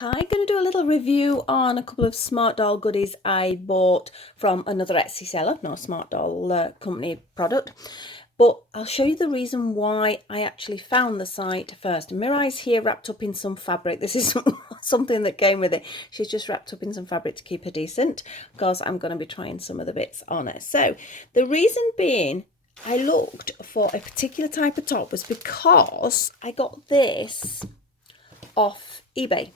I'm going to do a little review on a couple of Smartdoll goodies I bought from another Etsy seller, not a Smartdoll company product. But I'll show you the reason why I actually found the site first. Mirai's here wrapped up in some fabric. This is something that came with it. She's just wrapped up in some fabric to keep her decent because I'm going to be trying some of the bits on her. So the reason being I looked for a particular type of top was because I got this off eBay.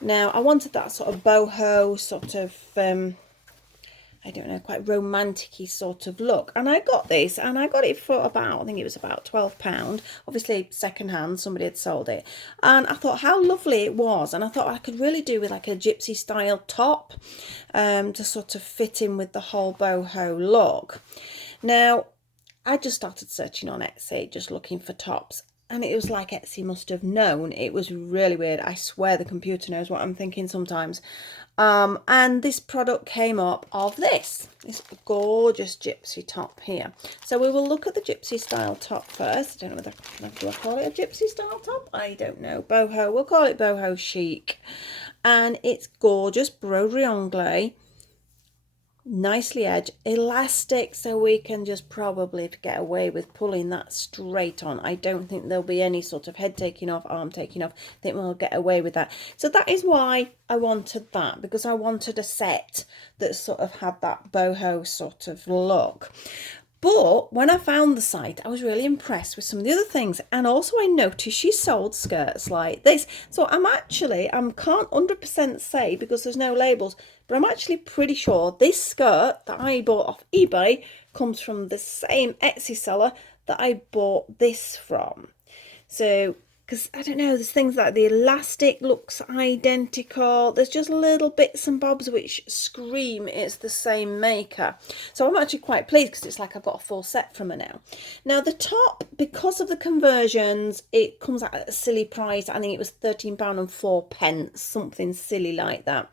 Now, I wanted that sort of boho, sort of, I don't know, quite romantic-y sort of look. And I got this, and I got it for about, I think it was about £12. Obviously, second-hand, somebody had sold it. And I thought how lovely it was. And I thought I could really do with like a gypsy-style top to sort of fit in with the whole boho look. Now, I just started searching on Etsy, just looking for tops. And it was like Etsy must have known. It was really weird. I swear the computer knows what I'm thinking sometimes. And this product came up of this gorgeous gypsy top here. So we will look at the gypsy style top first. I don't know whether do I call it a gypsy style top? I don't know. Boho. We'll call it boho chic. And it's gorgeous broderie anglais, nicely edged, elastic, so we can just probably get away with pulling that straight on. I don't think there'll be any sort of head taking off, arm taking off. I think we'll get away with that. So that is why I wanted that, because I wanted a set that sort of had that boho sort of look. But when I found the site, I was really impressed with some of the other things. And also I noticed she sold skirts like this. So I can't 100% say because there's no labels, but I'm actually pretty sure this skirt that I bought off eBay comes from the same Etsy seller that I bought this from. So because I don't know, there's things like the elastic looks identical. There's just little bits and bobs which scream it's the same maker. So I'm actually quite pleased because it's like I've got a full set from her now. Now the top, because of the conversions, it comes at a silly price. I think it was £13 and 4 pence, something silly like that.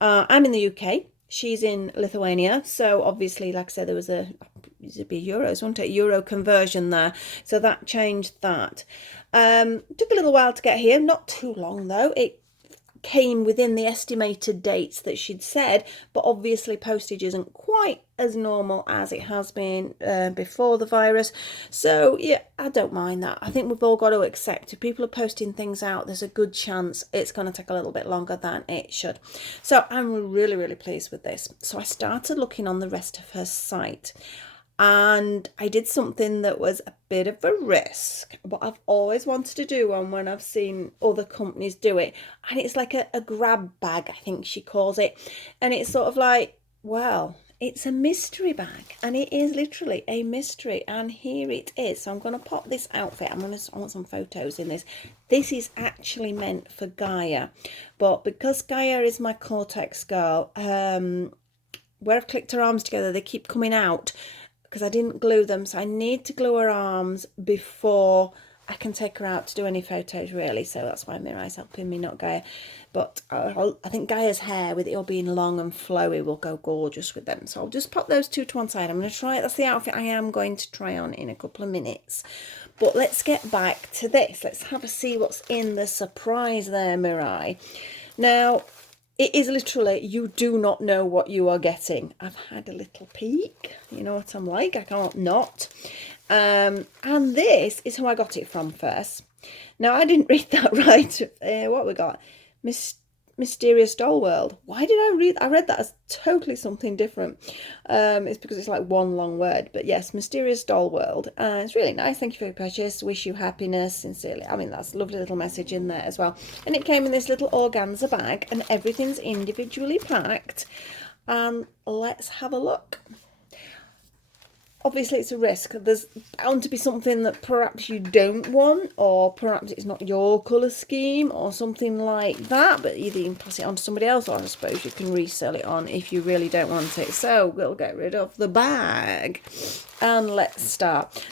I'm in the UK. She's in Lithuania, so obviously, like I said, there was it'd be euros, wouldn't it? Euro conversion there, so that changed that. Took a little while to get here, not too long though. It came within the estimated dates that she'd said, but obviously postage isn't quite as normal as it has been before the virus. So yeah, I don't mind that. I think we've all got to accept if people are posting things out, there's a good chance it's going to take a little bit longer than it should. So I'm really, really pleased with this. So I started looking on the rest of her site. And I did something that was a bit of a risk, but I've always wanted to do one when I've seen other companies do it. And it's like a grab bag, I think she calls it. And it's sort of like, well, it's a mystery bag, and it is literally a mystery. And here it is. So I'm going to pop this outfit. I want some photos in this. This is actually meant for Gaia, but because Gaia is my Cortex girl, where I've clicked her arms together, they keep coming out because I didn't glue them, so I need to glue her arms before I can take her out to do any photos, really. So that's why Mirai's helping me, not Gaia. But I think Gaia's hair, with it all being long and flowy, will go gorgeous with them. So I'll just pop those two to one side. I'm going to try it. That's the outfit I am going to try on in a couple of minutes. But let's get back to this. Let's have a see what's in the surprise there, Mirai. Now, it is literally, you do not know what you are getting. I've had a little peek. You know what I'm like. I can't not. And this is who I got it from first. Now, I didn't read that right. What we got? Mysterious Doll World. Why did I read? I read that as totally something different. It's because it's like one long word. But yes, Mysterious Doll World. It's really nice. Thank you for your purchase. Wish you happiness. Sincerely. I mean, that's a lovely little message in there as well. And it came in this little organza bag, and everything's individually packed. And let's have a look. Obviously it's a risk. There's bound to be something that perhaps you don't want, or perhaps it's not your colour scheme or something like that, but either you can pass it on to somebody else, or I suppose you can resell it on if you really don't want it. So we'll get rid of the bag and let's start.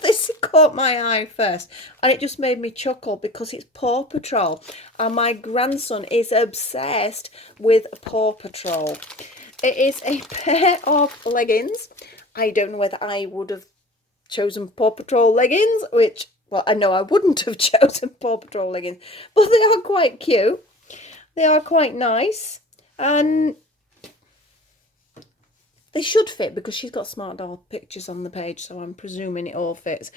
This caught my eye first, and it just made me chuckle because it's Paw Patrol, and my grandson is obsessed with Paw Patrol. It is a pair of leggings. I don't know whether I would have chosen Paw Patrol leggings, which, well, I know I wouldn't have chosen Paw Patrol leggings, but they are quite cute. They are quite nice, and they should fit because she's got Smartdoll pictures on the page, so I'm presuming it all fits.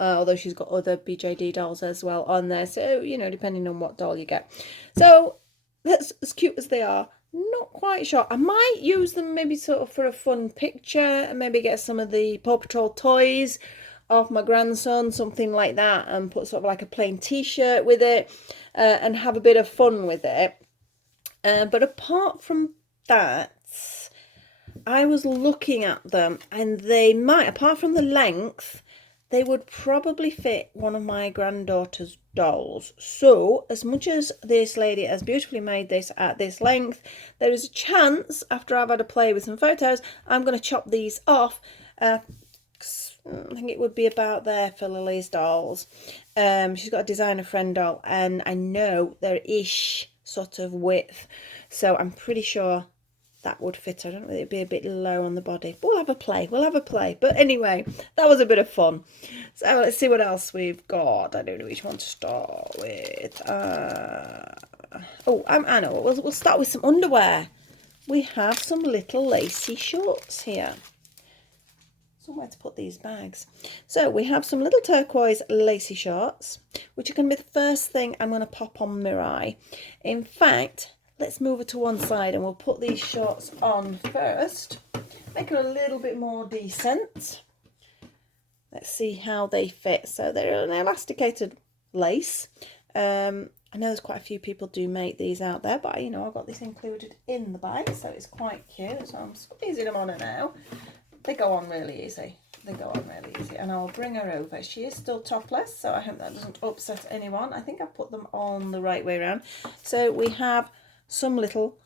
Although she's got other BJD dolls as well on there, so, you know, depending on what doll you get. So that's as cute as they are. Not quite sure. I might use them maybe sort of for a fun picture and maybe get some of the Paw Patrol toys off my grandson, something like that, and put sort of like a plain t-shirt with it and have a bit of fun with it. But apart from that, I was looking at them and they might, apart from the length, they would probably fit one of my granddaughter's dolls. So as much as this lady has beautifully made this at this length, there is a chance after I've had a play with some photos, I'm going to chop these off. I think it would be about there for Lily's dolls. She's got a designer friend doll and I know they're ish sort of width. So I'm pretty sure that would fit. I don't know, it'd be a bit low on the body, but we'll have a play. But anyway, that was a bit of fun. So let's see what else we've got. I don't know which one to start with. I know. We'll start with some underwear. We have some little lacy shorts here. Somewhere to put these bags. So we have some little turquoise lacy shorts, which are going to be the first thing I'm going to pop on Mirai. In fact, let's move her to one side and we'll put these shorts on first. Make her a little bit more decent. Let's see how they fit. So they're an elasticated lace. I know there's quite a few people do make these out there, but you know, I've got this included in the bag, so it's quite cute. So I'm squeezing them on her now. They go on really easy. And I'll bring her over. She is still topless, so I hope that doesn't upset anyone. I think I put them on the right way around. So we have some little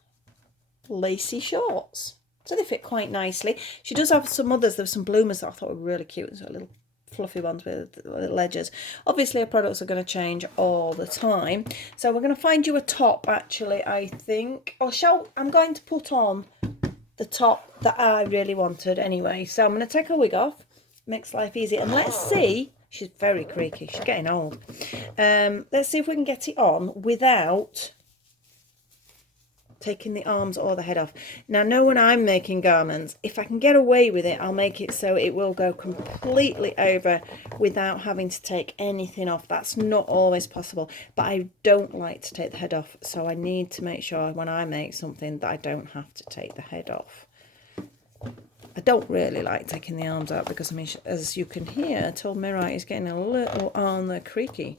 lacy shorts. So they fit quite nicely. She does have some others. There's some bloomers that I thought were really cute. So little fluffy ones with little edges. Obviously, our products are going to change all the time. So we're going to find you a top, actually, I think. I'm going to put on the top that I really wanted anyway. So I'm going to take her wig off. Makes life easy. And let's see. She's very creaky. She's getting old. Let's see if we can get it on without taking the arms or the head off. Now, know when I'm making garments, if I can get away with it, I'll make it so it will go completely over without having to take anything off. That's not always possible, but I don't like to take the head off, so I need to make sure when I make something that I don't have to take the head off. I don't really like taking the arms out because, I mean, as you can hear, I told Mirai is getting a little on the creaky.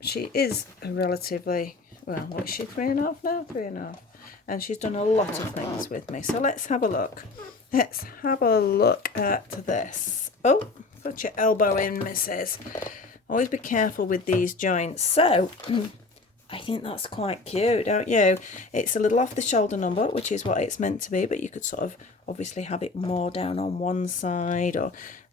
She is a relatively... Well, what is she, 3.5 now? 3.5. And she's done a lot of things with me. So let's have a look. Let's have a look at this. Oh, put your elbow in, missus. Always be careful with these joints. So, I think that's quite cute, don't you? It's a little off the shoulder number, which is what it's meant to be. But you could sort of obviously have it more down on one side or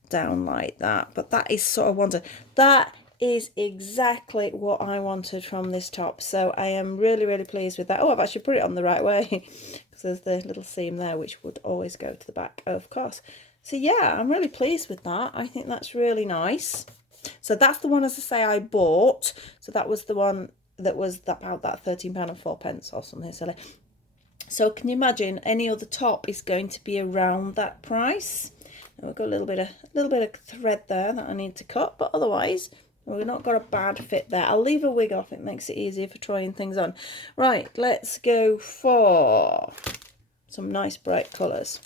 down like that. But that is sort of wanted. That is exactly what I wanted from this top, so I am really, really pleased with that. Oh, I've actually put it on the right way because there's the little seam there which would always go to the back, of course. So yeah, I'm really pleased with that. I think that's really nice. So that's the one, as I say, I bought. So that was the one that was about that £13.04 or something silly. So can you imagine any other top is going to be around that price? Now we've got a little bit of thread there that I need to cut, but otherwise we've not got a bad fit there. I'll leave a wig off. It makes it easier for trying things on. Right, let's go for some nice bright colours.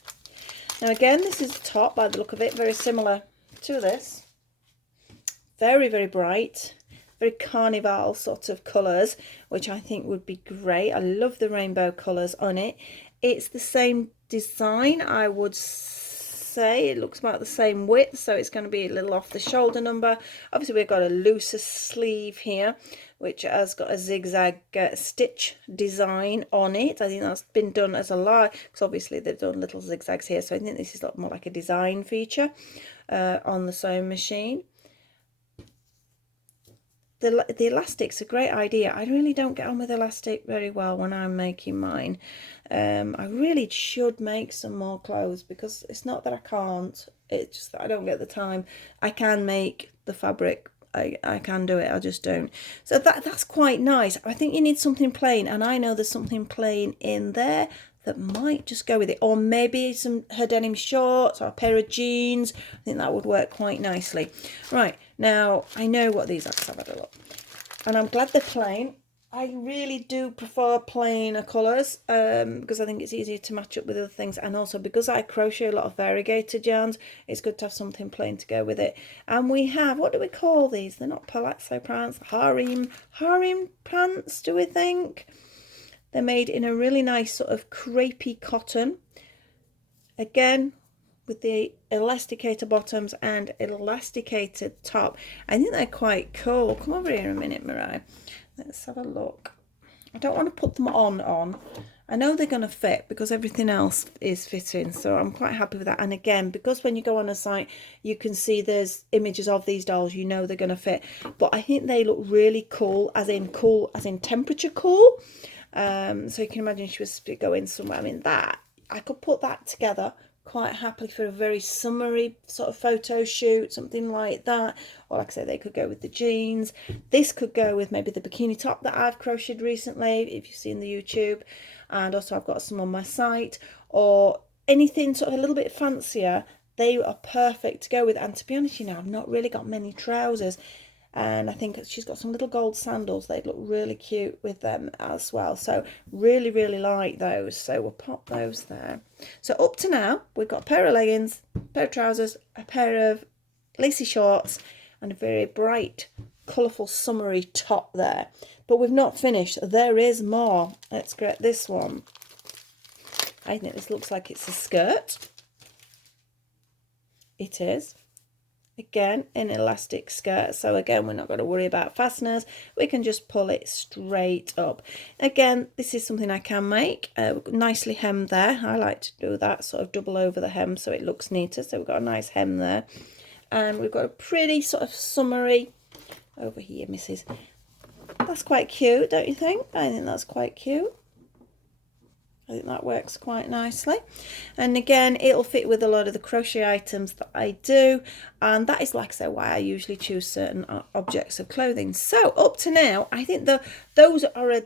Now again, this is the top by the look of it. Very similar to this. Very, very bright. Very carnival sort of colours, which I think would be great. I love the rainbow colours on it. It's the same design, I would say. It looks about the same width, so it's going to be a little off the shoulder number. Obviously we've got a looser sleeve here which has got a zigzag stitch design on it. I think that's been done as a lie, because obviously they've done little zigzags here, so I think this is more like a design feature on the sewing machine. The elastic's a great idea. I really don't get on with elastic very well when I'm making mine. I really should make some more clothes, because it's not that I can't, it's just that I don't get the time. I can make the fabric I can do it, I just don't. So that's quite nice. I think you need something plain, and I know there's something plain in there that might just go with it, or maybe her denim shorts or a pair of jeans. I think that would work quite nicely. Right, now I know what these are because I've had a look, and I'm glad they're plain. I really do prefer plainer colours because I think it's easier to match up with other things, and also because I crochet a lot of variegated yarns, it's good to have something plain to go with it. And we have, what do we call these? They're not palazzo pants, harem pants, do we think? They're made in a really nice sort of crepey cotton, again with the elasticator bottoms and elasticated top. I think they're quite cool. Come over here a minute, Mariah. Let's have a look. I don't want to put them on. I know they're going to fit because everything else is fitting, so I'm quite happy with that. And again, because when you go on a site, you can see there's images of these dolls, you know they're going to fit. But I think they look really cool as in temperature cool. So you can imagine she was going somewhere. I mean, that I could put that together quite happily for a very summery sort of photo shoot, something like that. Or like I say, they could go with the jeans. This could go with maybe the bikini top that I've crocheted recently, if you've seen the YouTube. And also I've got some on my site, or anything sort of a little bit fancier. They are perfect to go with. And to be honest, you know, I've not really got many trousers, and I think she's got some little gold sandals. They'd look really cute with them as well. So really, really like those. So we'll pop those there. So up to now, we've got a pair of leggings, a pair of trousers, a pair of lacy shorts, and a very bright, colourful, summery top there. But we've not finished. There is more. Let's get this one. I think this looks like it's a skirt. It is. Again, an elastic skirt, so again we're not going to worry about fasteners, we can just pull it straight up. Again, this is something I can make nicely hemmed there. I like to do that, sort of double over the hem so it looks neater. So we've got a nice hem there, and we've got a pretty sort of summery over here, Mrs. That's quite cute, don't you think? I think that's quite cute. I think that works quite nicely. And again, it'll fit with a lot of the crochet items that I do. And that is, like I say, why I usually choose certain objects of clothing. So up to now, I think those are a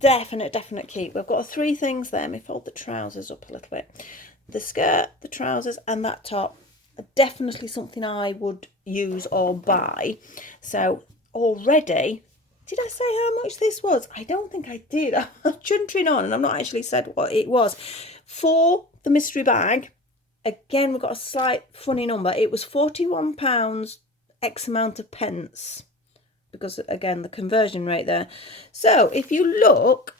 definite keep. We've got three things there. Let me fold the trousers up a little bit. The skirt, the trousers, and that top are definitely something I would use or buy. So already... Did I say how much this was? I don't think I did. I'm chuntering on and I've not actually said what it was. For the mystery bag, again, we've got a slight funny number. It was £41 X amount of pence. Because, again, the conversion rate there. So, if you look,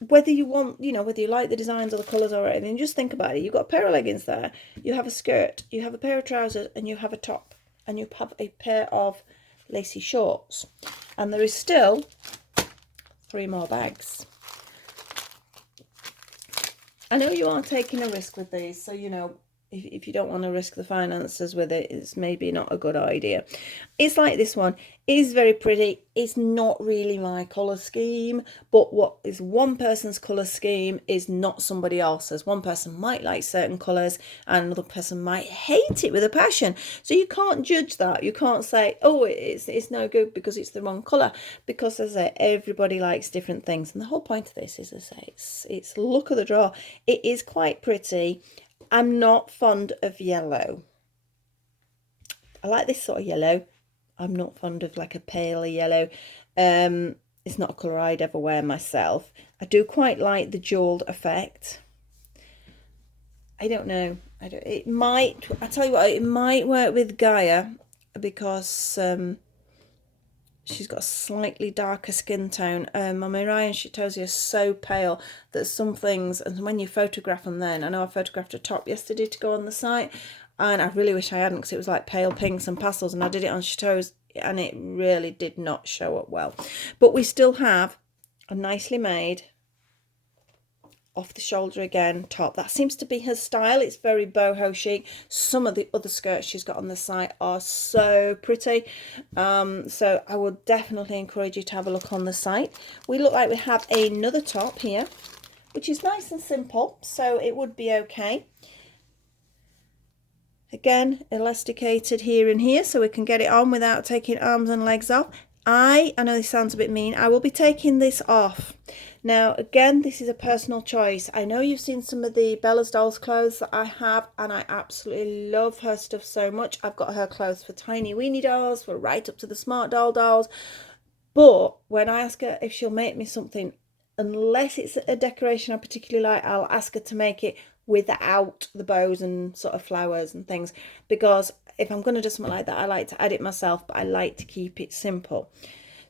whether you want, you know, whether you like the designs or the colours or anything, just think about it. You've got a pair of leggings there. You have a skirt. You have a pair of trousers. And you have a top. And you have a pair of lacy shorts, and there is still 3 more bags. I know you are taking a risk with these, so you know, if you don't want to risk the finances with it, it's maybe not a good idea. It's like this one. It is very pretty. It's not really my colour scheme, but what is one person's colour scheme is not somebody else's. One person might like certain colours and another person might hate it with a passion. So you can't judge that. You can't say, oh, it's no good because it's the wrong colour. Because, as I say, everybody likes different things. And the whole point of this is, as I say, it's look of the draw. It is quite pretty. I'm not fond of yellow. I like this sort of yellow. I'm not fond of like a pale yellow. It's not a colour I'd ever wear myself. I do quite like the jewelled effect. I don't know. It might, I tell you what, it might work with Gaia because she's got a slightly darker skin tone. Mariah and Shitosi are so pale that some things, and when you photograph them then, I know I photographed a top yesterday to go on the site, and I really wish I hadn't because it was like pale pinks and pastels, and I did it on Shitosi and it really did not show up well. But we still have a nicely made off the shoulder again top. That seems to be her style. It's very boho chic. Some of the other skirts she's got on the site are so pretty, so I would definitely encourage you to have a look on the site. We look like we have another top here, which is nice and simple, so it would be okay. Again, elasticated here and here so we can get it on without taking arms and legs off. I know this sounds a bit mean, I will be taking this off. Now, again, this is a personal choice. I know you've seen some of the Bella's Dolls clothes that I have, and I absolutely love her stuff so much. I've got her clothes for tiny weenie dolls, for right up to the Smartdoll dolls. But when I ask her if she'll make me something, unless it's a decoration I particularly like, I'll ask her to make it without the bows and sort of flowers and things, because if I'm going to do something like that, I like to add it myself, but I like to keep it simple.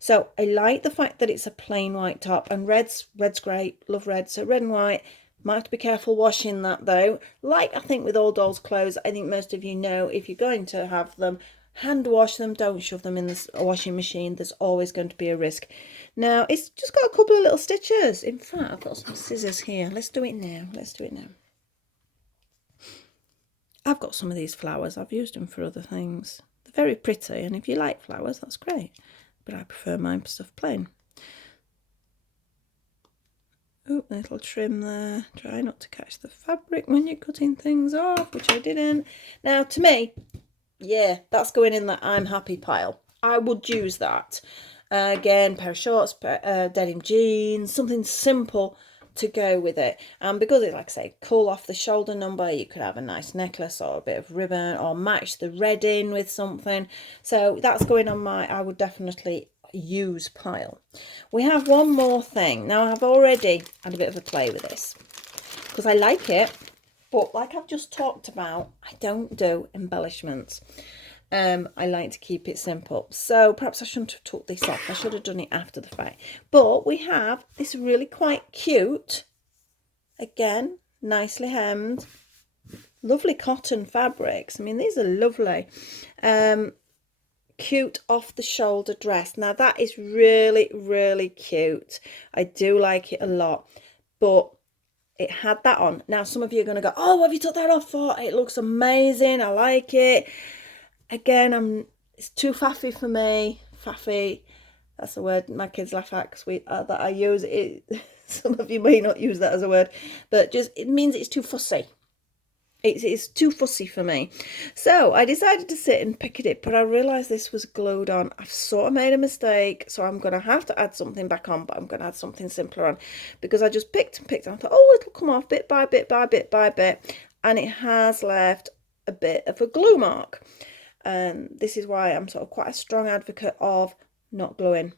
So I like the fact that it's a plain white top, and red's great, love red, so red and white. Might have to be careful washing that though. Like I think with all dolls clothes, I think most of you know, if you're going to have them, hand wash them, don't shove them in the washing machine. There's always going to be a risk. Now it's just got a couple of little stitches. In fact, I've got some scissors here. Let's do it now. I've got some of these flowers. I've used them for other things. They're very pretty, and if you like flowers, that's great. But I prefer mine stuff plain. Oh, a little trim there. Try not to catch the fabric when you're cutting things off, which I didn't. Now, to me, yeah, that's going in the I'm happy pile. I would use that. Again, pair of shorts, denim jeans, something simple to go with it. And because it's, like I say, cool off the shoulder number, you could have a nice necklace or a bit of ribbon, or match the red in with something. So that's going on my I would definitely use pile. We have one more thing. Now, I've already had a bit of a play with this because I like it, but like I've just talked about, I don't do embellishments. I like to keep it simple. So perhaps I shouldn't have took this off. I should have done it after the fact. But we have this really quite cute, again, nicely hemmed, lovely cotton fabrics. I mean, these are lovely. Cute off the shoulder dress. Now that is really, really cute. I do like it a lot. But it had that on. Now some of you are going to go, oh, have you took that off for? It looks amazing. I like it. Again, it's too faffy for me. Faffy, that's a word my kids laugh at because that I use it. Some of you may not use that as a word, but just it means it's too fussy. It's too fussy for me. So I decided to sit and pick it up, but I realised this was glued on. I've sort of made a mistake, so I'm going to have to add something back on, but I'm going to add something simpler on, because I just picked and picked and I thought, oh, it'll come off bit by bit by bit by bit, and it has left a bit of a glue mark. This is why I'm sort of quite a strong advocate of not gluing.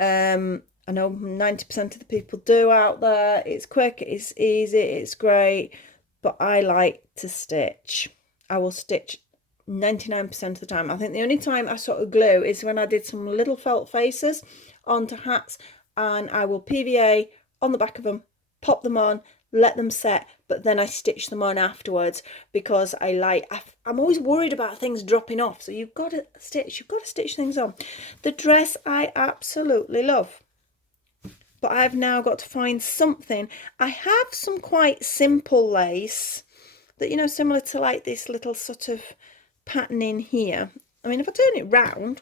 I know 90% of the people do out there. It's quick, it's easy, it's great. But I like to stitch. I will stitch 99% of the time. I think the only time I sort of glue is when I did some little felt faces onto hats, and I will PVA on the back of them, pop them on, let them set, but then I stitch them on afterwards, because I'm always worried about things dropping off. So you've got to stitch things on. The dress I absolutely love. But I've now got to find something. I have some quite simple lace that, you know, similar to like this little sort of patterning here. I mean, if I turn it round,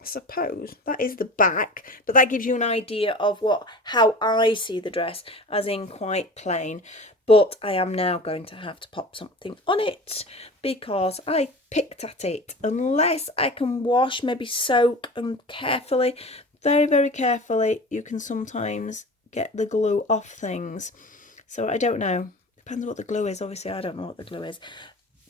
I suppose that is the back, but that gives you an idea of how I see the dress, as in quite plain. But I am now going to have to pop something on it because I picked at it. Unless I can wash, maybe soak, and carefully, very, very carefully, you can sometimes get the glue off things. So I don't know. Depends what the glue is. Obviously, I don't know what the glue is.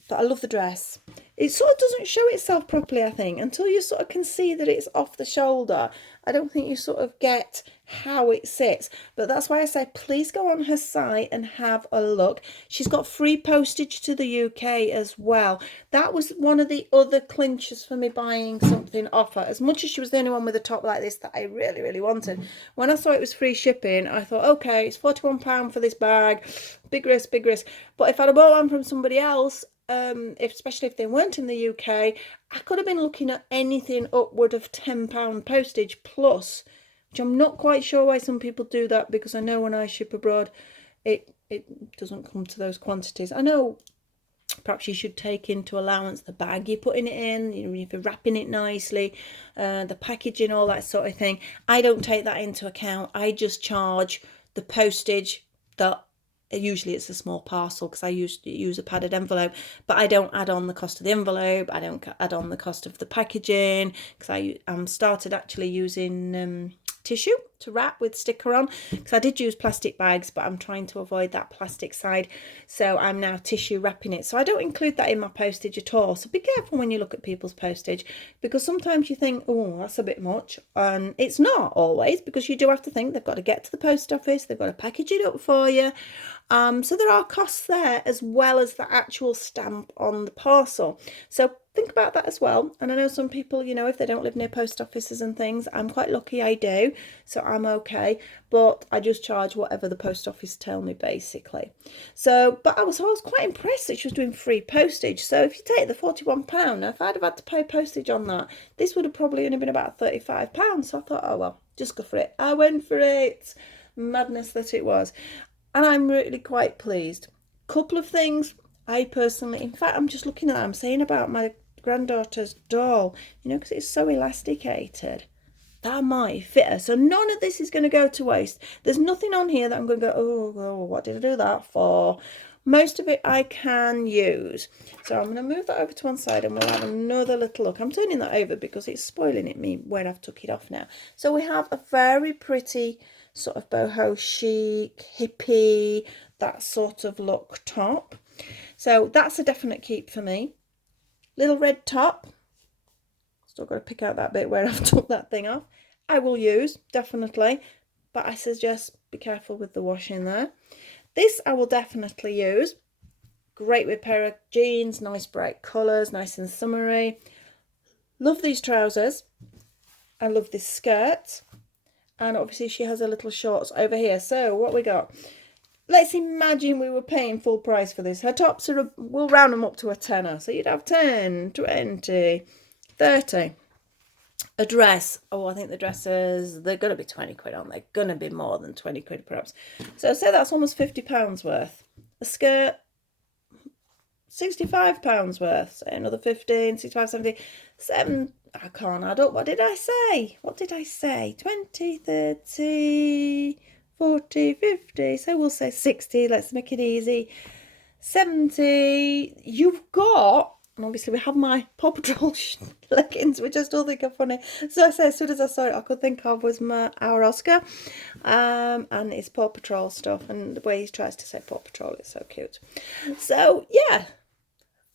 But I love the dress. It sort of doesn't show itself properly, I think, until you sort of can see that it's off the shoulder. I don't think you sort of get how it sits. But that's why I say please go on her site and have a look. She's got free postage to the UK as well. That was one of the other clinchers for me buying something off her. As much as she was the only one with a top like this that I really, really wanted. When I saw it was free shipping, I thought, okay, it's £41 for this bag. Big risk, big risk. But if I'd have bought one from somebody else, especially if they weren't in the UK, I could have been looking at anything upward of £10 postage plus, which I'm not quite sure why some people do that, because I know when I ship abroad it doesn't come to those quantities. I know perhaps you should take into allowance the bag you're putting it in, you know, if you're wrapping it nicely, the packaging, all that sort of thing. I don't take that into account. I just charge the postage that Usually it's a small parcel because I used to use a padded envelope, but I don't add on the cost of the envelope. I don't add on the cost of the packaging because I started actually using tissue to wrap with sticker on, because I did use plastic bags, but I'm trying to avoid that plastic side, so I'm now tissue wrapping it. So I don't include that in my postage at all. So be careful when you look at people's postage, because sometimes you think, oh, that's a bit much, and it's not always, because you do have to think they've got to get to the post office, they've got to package it up for you. So there are costs there as well as the actual stamp on the parcel. So think about that as well. And I know some people, you know, if they don't live near post offices and things, I'm quite lucky I do, so I'm okay. But I just charge whatever the post office tell me, basically. So, but I was quite impressed that she was doing free postage. So if you take the £41, now if I'd have had to pay postage on that, this would have probably only been about £35. So I thought, oh well, just go for it. I went for it. Madness that it was. And I'm really quite pleased. Couple of things I personally, in fact, I'm just looking at, I'm saying about my granddaughter's doll, you know, because it's so elasticated. That might fit her. So none of this is going to go to waste. There's nothing on here that I'm going to go, oh, what did I do that for? Most of it I can use. So I'm going to move that over to one side and we'll have another little look. I'm turning that over because it's spoiling it me where I've took it off now. So we have a very pretty sort of boho chic, hippie, that sort of look top. So that's a definite keep for me. Little red top. Still got to pick out that bit where I've took that thing off. I will use, definitely, but I suggest be careful with the washing there. This I will definitely use. Great with a pair of jeans, nice bright colours, nice and summery. Love these trousers. I love this skirt. And obviously she has her little shorts over here. So what we got? Let's imagine we were paying full price for this. Her tops are, we'll round them up to a tenner. So you'd have 10, 20, 30. A dress. Oh, I think the dresses, they're going to be 20 quid, aren't they? Going to be more than 20 quid perhaps. So say that's almost £50 worth. A skirt, £65 worth. Say another 15, 65, 70, 7. I can't add up. What did I say? 20, 30, 40, 50. So we'll say 60. Let's make it easy. 70. You've got, and obviously we have my Paw Patrol leggings, which I still think are funny. So I say, as soon as I saw it, I could think of was our Oscar. And it's Paw Patrol stuff. And the way he tries to say Paw Patrol is so cute. So, yeah.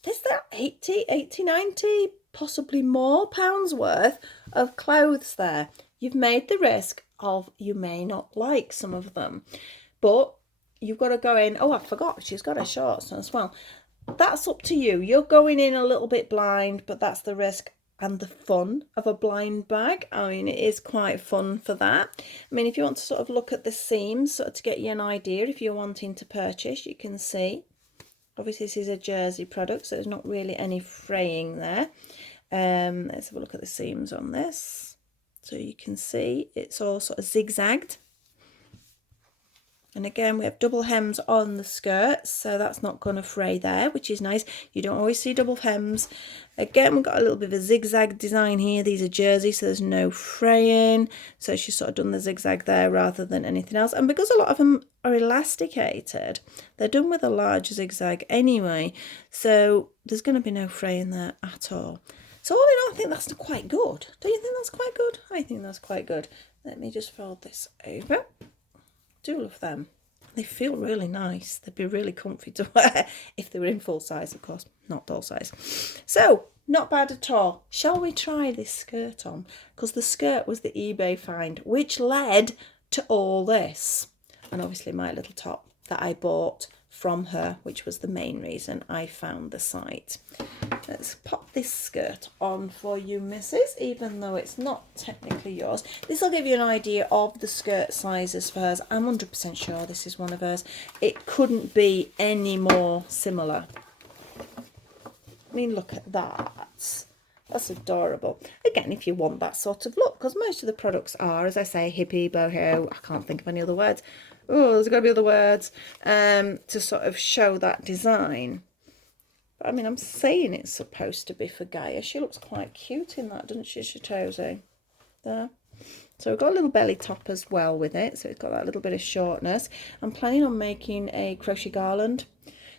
There's that 80, 90, possibly more pounds worth of clothes there. You've made the risk of you may not like some of them, but you've got to go in. Oh, I forgot, she's got her shorts as well. That's up to you. You're going in a little bit blind, but that's the risk and the fun of a blind bag. I mean, it is quite fun for that. I mean, if you want to sort of look at the seams sort of to get you an idea, if you're wanting to purchase, you can see. Obviously, this is a jersey product, so there's not really any fraying there. Let's have a look at the seams on this. So you can see it's all sort of zigzagged. And again, we have double hems on the skirts, so that's not going to fray there, which is nice. You don't always see double hems. Again, we've got a little bit of a zigzag design here. These are jersey, so there's no fraying. So she's sort of done the zigzag there rather than anything else. And because a lot of them are elasticated, they're done with a large zigzag anyway. So there's going to be no fraying there at all. So all in all, I think that's quite good. Do you think that's quite good? I think that's quite good. Let me just fold this over. Do love them. They feel really nice. They'd be really comfy to wear if they were in full size, of course, not doll size. So, not bad at all. Shall we try this skirt on? Because the skirt was the eBay find, which led to all this. And obviously my little top that I bought from her, which was the main reason I found the site. Let's pop this skirt on for you, missus, even though it's not technically yours. This will give you an idea of the skirt sizes for hers. I'm 100% sure this is one of hers. It couldn't be any more similar. I mean, look at that. That's adorable. Again, if you want that sort of look, because most of the products are, as I say, hippie, boho, I can't think of any other words. Oh, there's got to be other words to sort of show that design. But I mean, I'm saying it's supposed to be for Gaia. She looks quite cute in that, doesn't she, Chitose? There. So we've got a little belly top as well with it, so it's got that little bit of shortness. I'm planning on making a crochet garland,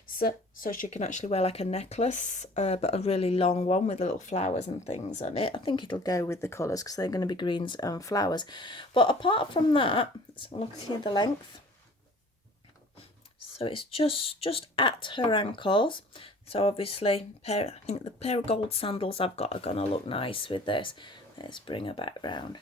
so she can actually wear like a necklace, but a really long one with little flowers and things on it. I think it'll go with the colours because they're going to be greens and flowers. But apart from that, let's look here the length. So it's just at her ankles. So obviously, I think the pair of gold sandals I've got are going to look nice with this. Let's bring her back round.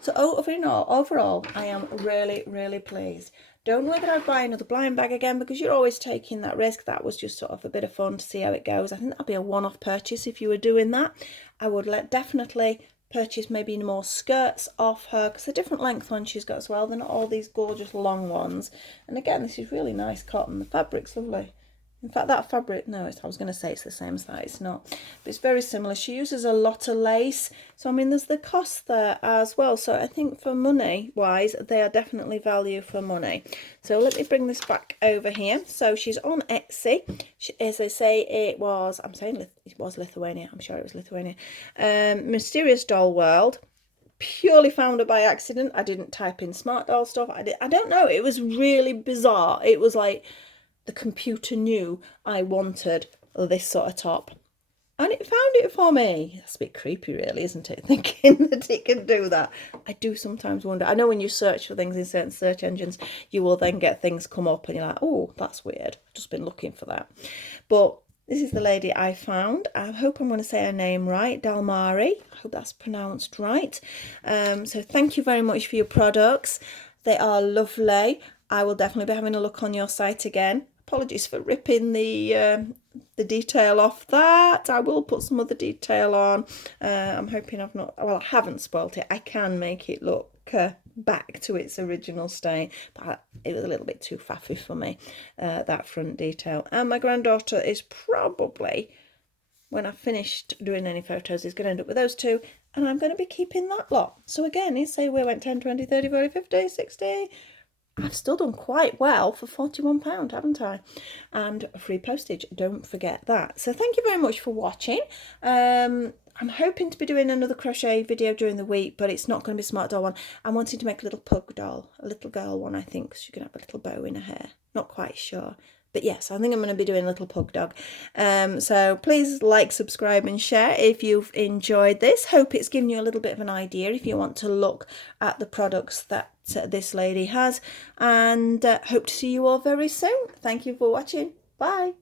So overall, I am really, really pleased. Don't know whether I'd buy another blind bag again because you're always taking that risk. That was just sort of a bit of fun to see how it goes. I think that'd be a one-off purchase if you were doing that. I would definitely purchase maybe more skirts off her because the different length ones she's got as well. They're not all these gorgeous long ones. And again, this is really nice cotton. The fabric's lovely. In fact, that fabric, no, I was going to say it's the same as that. It's not. But it's very similar. She uses a lot of lace. So, I mean, there's the cost there as well. So, I think for money-wise, they are definitely value for money. So, let me bring this back over here. So, she's on Etsy. As I say, it was Lithuania. I'm sure it was Lithuania. Mysterious Doll World. Purely found it by accident. I didn't type in Smartdoll stuff. I don't know. It was really bizarre. It was like the computer knew I wanted this sort of top and it found it for me. That's a bit creepy really, isn't it, thinking that it can do that. I do sometimes wonder. I know when you search for things in certain search engines, you will then get things come up and you're like, oh, that's weird, I've just been looking for that. But this is the lady I found. I hope I'm going to say her name right, Dalmari. I hope that's pronounced right. So thank you very much for your products. They are lovely. I will definitely be having a look on your site again. Apologies for ripping the detail off that. I will put some other detail on. I'm hoping I've not, well, I haven't spoilt it. I can make it look back to its original state, but it was a little bit too faffy for me, that front detail. And my granddaughter is probably, when I've finished doing any photos, is going to end up with those two, and I'm going to be keeping that lot. So again, you say we went 10, 20, 30, 40, 50, 60... I've still done quite well for £41, haven't I? And free postage, don't forget that. So thank you very much for watching. I'm hoping to be doing another crochet video during the week, but it's not going to be a Smart Doll one. I'm wanting to make a little pug doll, a little girl one, I think, because she can have a little bow in her hair. Not quite sure. But yes, I think I'm going to be doing a little pug dog. So please like, subscribe and share if you've enjoyed this. Hope it's given you a little bit of an idea if you want to look at the products that this lady has. And hope to see you all very soon. Thank you for watching. Bye.